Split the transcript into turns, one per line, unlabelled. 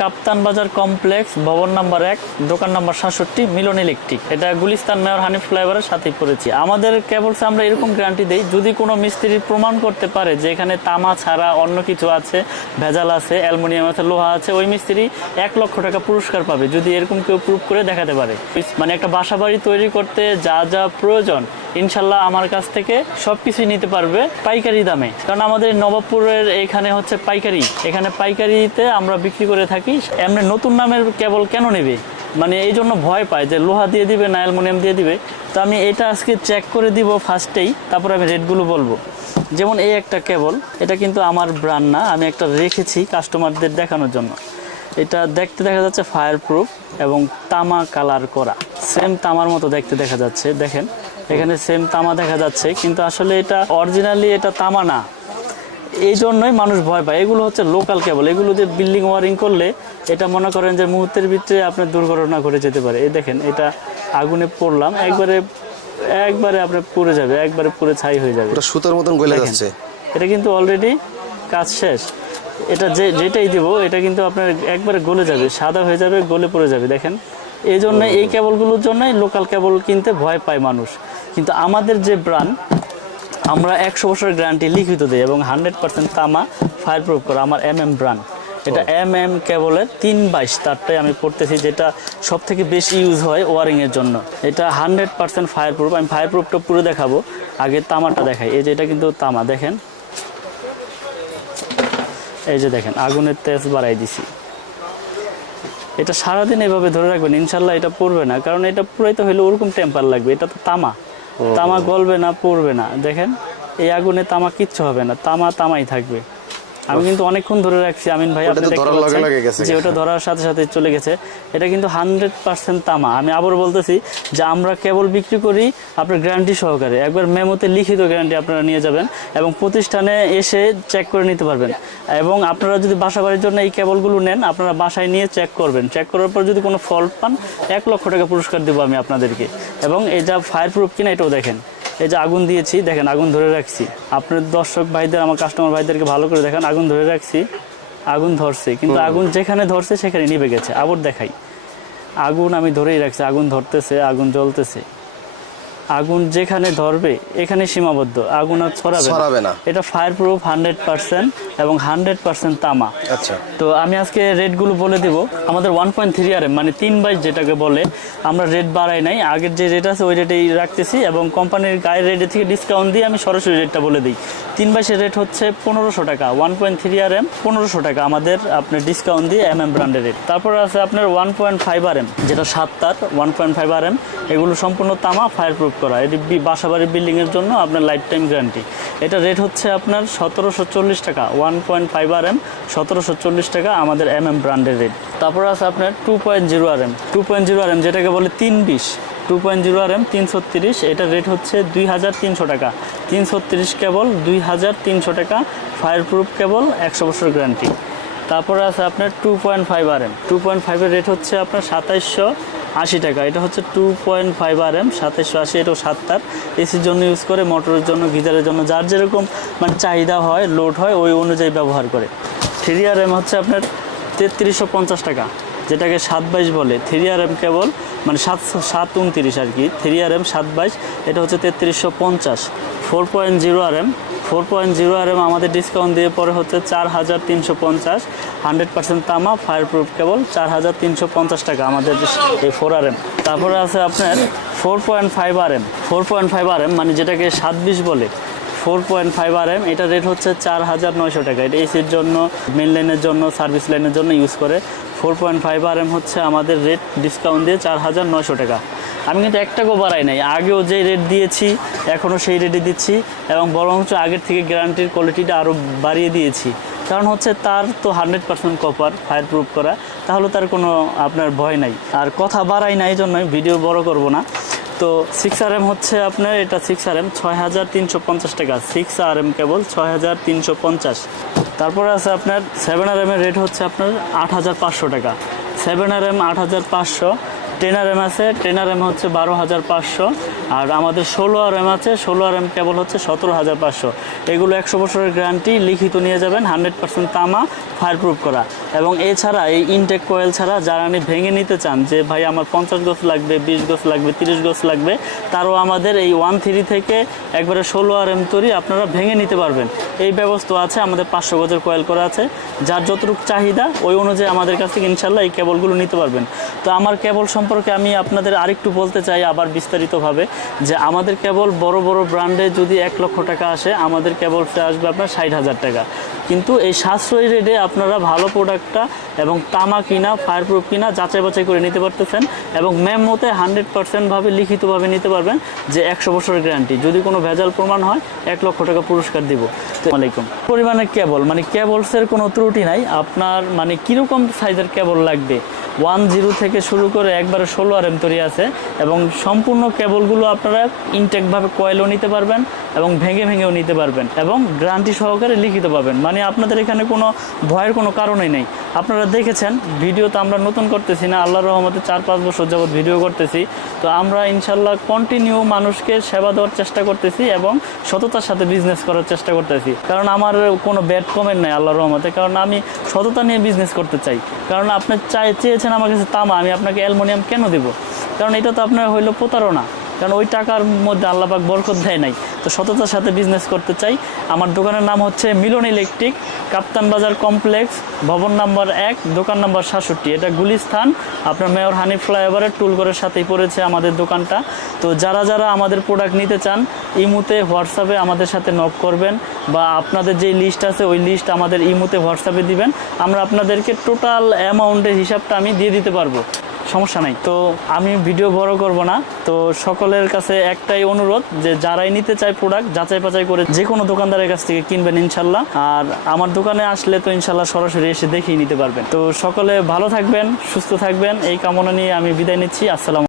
কাপ্তান বাজার কমপ্লেক্স, ভবন নাম্বার এক, দোকান নাম্বার সাতষট্টি, মিলন ইলেকট্রিক। এটা গুলিস্তান মেয়র হানিফ ফ্লাইওভারের সাথেই পড়েছি। আমাদের কেবলস আমরা এরকম গ্যারান্টি দিই, যদি কোনো মিস্ত্রি প্রমাণ করতে পারে যে এখানে তামা ছাড়া অন্য কিছু আছে, ভেজাল আছে, অ্যালুমিনিয়াম আছে, লোহা আছে, ওই মিস্ত্রি এক লক্ষ টাকা পুরস্কার পাবে, যদি এরকম কেউ প্রুভ করে দেখাতে পারে। মানে একটা বাসা বাড়ি তৈরি করতে যা যা প্রয়োজন, ইনশাল্লাহ আমার কাছ থেকে সব কিছুই নিতে পারবে পাইকারি দামে। কারণ আমাদের নবাবপুরের এখানে হচ্ছে পাইকারি। এখানে পাইকারিতে আমরা বিক্রি করে থাকি এমনি নতুন নামের কেবল কেন নেবে? মানে এই জন্য ভয় পায় যে লোহা দিয়ে দিবে না অ্যালমোনিয়াম দিয়ে দিবে। তো আমি এটা আজকে চেক করে দিব ফার্স্টেই তারপর আমি রেটগুলো বলব। যেমন এই একটা কেবল, এটা কিন্তু আমার ব্র্যান্ড না, আমি একটা রেখেছি কাস্টমারদের দেখানোর জন্য। এটা দেখতে দেখা যাচ্ছে ফায়ার প্রুফ এবং তামা কালার করা। সেম তামার মতো দেখতে দেখা যাচ্ছে, দেখেন। এখানে সেম তামা দেখা যাচ্ছে, কিন্তু আসলে এটা অরিজিনালি এটা তামা না। এই জন্যই মানুষ ভয় পায়। এগুলো হচ্ছে লোকাল কেবল এগুলো দিয়ে বিল্ডিং ওয়ারিং করলে এটা মনে করেন যে মুহূর্তের ভিতরে আপনার দুর্ঘটনা ঘটে যেতে পারে। এই দেখেন এটা আগুনে পড়লাম। একবারে একবারে আপনার পুড়ে যাবে একবারে পুড়ে ছাই হয়ে যাবে।
সুতার মতন গলে যাচ্ছে।
এটা কিন্তু অলরেডি কাজ শেষ। এটা যে যেটাই দেবো এটা কিন্তু আপনার একবারে গলে যাবে সাদা হয়ে যাবে গলে পড়ে যাবে দেখেন। এই জন্য এই কেবলগুলোর জন্যই লোকাল কেবল কিনতে ভয় পায় মানুষ। কিন্তু আমাদের যে ব্র্যান্ড আমরা একশো বছরের গ্যারান্টি লিখিত দিই এবং হান্ড্রেড পার্সেন্ট তামা ফায়ার প্রুফ করা আমার এম এম ব্র্যান্ড এটা এম এম কেবলের তিন বাইশ তারটাই আমি পড়তেছি যেটা সব থেকে বেশি ইউজ হয় ওয়ারিংয়ের জন্য। এটা হান্ড্রেড পার্সেন্ট ফায়ার প্রুফ আমি ফায়ার প্রুফটা পুরো দেখাবো আগে তামাটা দেখাই। এই যে এটা কিন্তু তামা দেখেন? এই যে দেখেন আগুনের তেজ বাড়াই দিছি। এটা সারাদিন এভাবে ধরে রাখবেন ইনশাল্লাহ এটা পড়বে না কারণ এটা পুরাই তো হইলে ওরকম টেম্পার লাগবে এটা তো তামা। তামা গলবে না, পড়বে না। দেখেন, এই আগুনে তামা কিচ্ছু হবে না, তামা তামাই থাকবে। আমি কিন্তু অনেকক্ষণ ধরে রাখছি। আমিন ভাই আপনি। যে ওটা ধরার সাথে সাথে চলে গেছে। এটা কিন্তু হান্ড্রেড পার্সেন্ট তামা। আমি আবার বলতেছি যে আমরা কেবল বিক্রি করি আপনার গ্যারান্টি সহকারে। একবার মেমোতে লিখিত গ্যারান্টি আপনারা নিয়ে যাবেন এবং প্রতিষ্ঠানে এসে চেক করে নিতে পারবেন। এবং আপনারা যদি বাসা বাড়ির জন্য এই কেবলগুলো নেন আপনারা বাসায় নিয়ে চেক করবেন। চেক করার পর যদি কোনো ফল্ট পান এক লক্ষ টাকা পুরস্কার দেবো আমি আপনাদেরকে। এবং এই যা ফায়ার প্রুফ কিনা এটাও দেখেন। এই যে আগুন দিয়েছি দেখেন আগুন ধরে রাখছি। আপনার দর্শক ভাইদের আমার কাস্টমার ভাইদেরকে ভালো করে দেখেন আগুন ধরে রাখছি আগুন ধরছে। কিন্তু আগুন যেখানে ধরছে সেখানে নিভে গেছে। আবার দেখাই। আগুন আমি ধরেই রাখছি আগুন ধরতেছে আগুন জ্বলতেছে। আগুন যেখানে ধরবে এখানে সীমাবদ্ধ। আগুন আর ছড়াবে
ছড়াবে না।
এটা ফায়ার প্রুফ হান্ড্রেড পার্সেন্ট এবং হান্ড্রেড পার্সেন্ট তামা।
আচ্ছা।
তো আমি আজকে রেটগুলো বলে দিব। আমাদের ওয়ান পয়েন্ট থ্রি আর মানে তিন বাইশ যেটাকে বলে আমরা রেট বাড়াই নাই। আগের যে রেট আছে ওই রেটেই রাখতেছি এবং কোম্পানির গায়ের রেটে থেকে ডিসকাউন্ট দিয়ে আমি সরাসরি রেটটা বলে দিই। তিন বাইশের রেট হচ্ছে পনেরোশো টাকা one point three R M পনেরোশো টাকা আমাদের আপনার ডিসকাউন্ট দিয়ে এম এম ব্র্যান্ডের রেট তারপর আছে আপনার one point five R M যেটা সাত তার one point five R M এগুলো সম্পূর্ণ তামা ফায়ার প্রুফ করা। এটি বি- বাসাবাড়ির বিল্ডিংয়ের জন্য আপনার লাইফ টাইম গ্যারান্টি এটা রেট হচ্ছে আপনার সতেরোশো চল্লিশ টাকা one point five R M সতেরোশো চল্লিশ টাকা আমাদের এম এম ব্র্যান্ডের রেট তারপর আছে আপনার two point zero R M two point zero R M যেটাকে বলে তিন বিশ। Two point zero R M তিনশো তিরিশ এটার রেট হচ্ছে দুই হাজার তিনশো টাকা। তিনশো তিরিশ কেবল দুই হাজার তিনশো টাকা ফায়ার প্রুফ কেবল একশো বছর গ্যারান্টি তারপরে আছে আপনার two point five R M two point ফাইভের রেট হচ্ছে আপনার সাতাইশশো আশি টাকা। এটা হচ্ছে two point five R M সাতাইশশো আশি, এটাও সাত তার এসির জন্য ইউজ করে মোটরের জন্য গিজারের জন্য, যার যেরকম মানে চাহিদা হয় লোড হয়, ওই অনুযায়ী ব্যবহার করে। থ্রি আর এম হচ্ছে আপনার তেত্রিশশো পঞ্চাশ টাকা, যেটাকে সাত বাইশ বলে। থ্রি আর এম কেবল মানে সাত সাত উনত্রিশ আর কি। থ্রি আর এম সাত বাইশ, এটা হচ্ছে তেত্রিশশো পঞ্চাশ। Four point zero R M four point zero R M আমাদের ডিসকাউন্ট দিয়ে পরে হচ্ছে চার হাজার তিনশো পঞ্চাশ। হান্ড্রেড পার্সেন্ট তামা ফায়ার প্রুফ কেবল চার হাজার তিনশো পঞ্চাশ টাকা আমাদের এই ফোর আর এম তারপরে আছে আপনার four point five R M four point five R M মানে যেটাকে সাত বিশ বলে। Four point five R M এটা রেট হচ্ছে চার হাজার নয়শো টাকা। এটা এসির জন্য মেন লাইনের জন্য সার্ভিস লাইনের জন্য ইউজ করে। Four point five R M হচ্ছে আমাদের রেট ডিসকাউন্ট দিয়ে চার হাজার নয়শো টাকা। আমি কিন্তু এক টাকাও বাড়াই নাই। আগেও যে রেট দিয়েছি, এখনও সেই রেটে দিচ্ছি এবং বরঞ্চ আগের থেকে গ্যারান্টির কোয়ালিটিটা আরও বাড়িয়ে দিয়েছি। কারণ হচ্ছে তার তো hundred percent copper fire proof করা, তাহলে তার কোনো আপনার ভয় নাই। আর কথা বাড়াই নাই জন্যই ভিডিও বড় করব না। তো সিক্স আর এম হচ্ছে আপনার, এটা সিক্স আর এম ছয় হাজার তিনশো পঞ্চাশ টাকা। সিক্স আর এম কেবল ছয় হাজার তিনশো পঞ্চাশ। তারপরে আছে আপনার সেভেন আর এমের রেট হচ্ছে আপনার আট হাজার পাঁচশো টাকা। সেভেন আর এম আট হাজার পাঁচশো টেনার এম আছে টেনার এম হচ্ছে বারো হাজার পাঁচশো, আর আমাদের ষোলো আর এম আছে, ষোলো আর এম কেবল হচ্ছে সতেরো হাজার পাঁচশো। এগুলো একশো বছরের গ্যারান্টি লিখিত নিয়ে যাবেন, হান্ড্রেড পার্সেন্ট তামা ফায়ার প্রুফ করা। এবং এছাড়া এই ইনটেক কয়েল ছাড়া যারা আপনি ভেঙে নিতে চান, যে ভাই আমার পঞ্চাশ গোছ লাগবে, বিশ গোছ লাগবে, তিরিশ গোছ লাগবে, তারও আমাদের এই ওয়ান থ্রি থেকে একবারে ষোলো আর এম তৈরি আপনারা ভেঙে নিতে পারবেন। এই ব্যবস্থা আছে, আমাদের পাঁচশো গজের কয়েল করা আছে। যার যতটুকু চাহিদা, ওই অনুযায়ী আমাদের কাছ থেকে ইনশাল্লাহ এই কেবলগুলো নিতে পারবেন। তো আমার কেবল সম্পর্কে আমি আপনাদের আরেকটু বলতে চাই আবার বিস্তারিতভাবে, যে আমাদের কেবল বড় বড় ব্র্যান্ডে যদি এক লক্ষ টাকা আসে, আমাদের কেবল ফ্রে আসবে আপনার ষাট হাজার টাকা। কিন্তু এই সাশ্রয়ী রেটে আপনারা ভালো প্রোডাক্টটা এবং তামা কিনা ফায়ার প্রুফ কিনা যাচাই বাছাই করে নিতে পারতেছেন এবং ম্যাম মতে হান্ড্রেড পার্সেন্টভাবে লিখিতভাবে নিতে পারবেন যে একশো বছরের গ্যারান্টি যদি কোনো ভেজাল প্রমাণ হয়, এক লক্ষ টাকা পুরস্কার দিব। আলাইকুম। পরিমাণে কেবল মানে কেবলসের কোনো ত্রুটি নাই। আপনার মানে কীরকম সাইজের কেবল লাগবে? ওয়ান জিরো থেকে শুরু করে একবারে ষোলো আর এম তৈরি আছে এবং সম্পূর্ণ কেবলগুলো আপনারা ইনটেকভাবে কয়েলও নিতে পারবেন। এবং ভেঙে ভেঙেও নিতে পারবেন এবং গ্যারান্টি সহকারে লিখিত পাবেন। মানে আপনাদের এখানে কোনো ভয়ের কোনো কারণই নেই। আপনারা দেখেছেন, ভিডিও তো আমরা নতুন করতেছি না, আল্লাহর রহমতে চার পাঁচ বছর যাবত ভিডিও করতেছি। তো আমরা ইনশাল্লাহ কন্টিনিউ মানুষকে সেবা দেওয়ার চেষ্টা করতেছি এবং সততার সাথে বিজনেস করার চেষ্টা করতেছি। কারণ আমার কোনো ব্যাড কমেন্ট নাই আল্লাহর রহমতে। কারণ আমি সততা নিয়ে বিজনেস করতে চাই। কারণ আপনি চাই, চেয়েছেন আমার কাছে তামা, আমি আপনাকে অ্যালমোনিয়াম কেন দেবো? কারণ এটা তো আপনার হইল প্রতারণা। কারণ ওই টাকার মধ্যে আল্লাপাক বরকত দেয় নাই। তো সততার সাথে বিজনেস করতে চাই। আমার দোকানের নাম হচ্ছে মিলন ইলেকট্রিক, কাপ্তান বাজার কমপ্লেক্স, ভবন নাম্বার এক, দোকান নাম্বার সাতষট্টি। এটা গুলিস্থান। আপনার মেয়র হানিফ ফ্লাইওভারের টুলঘরের সাথেই পড়েছে আমাদের দোকানটা। তো যারা যারা আমাদের প্রোডাক্ট নিতে চান ইমুতে হোয়াটসঅ্যাপে আমাদের সাথে নক করবেন বা আপনাদের যে লিস্ট আছে, ওই লিস্ট আমাদের ইমুতে হোয়াটসঅ্যাপে দিবেন। আমরা আপনাদেরকে টোটাল অ্যামাউন্টের হিসাবটা আমি দিয়ে দিতে পারব। সমস্যা নাই। তো আমি ভিডিও বড় করব না। তো সকলের কাছে একটাই অনুরোধ যে যারাই নিতে চায় প্রোডাক্ট যাচাই পাচাই করে যে কোনো দোকানদারের কাছ থেকে কিনবেন ইনশাল্লাহ। আর আমার দোকানে আসলে তো ইনশাল্লাহ সরাসরি এসে দেখিয়ে নিতে পারবেন। তো সকলে ভালো থাকবেন, সুস্থ থাকবেন। এই কামনা নিয়ে আমি বিদায় নিচ্ছি। আসসালাম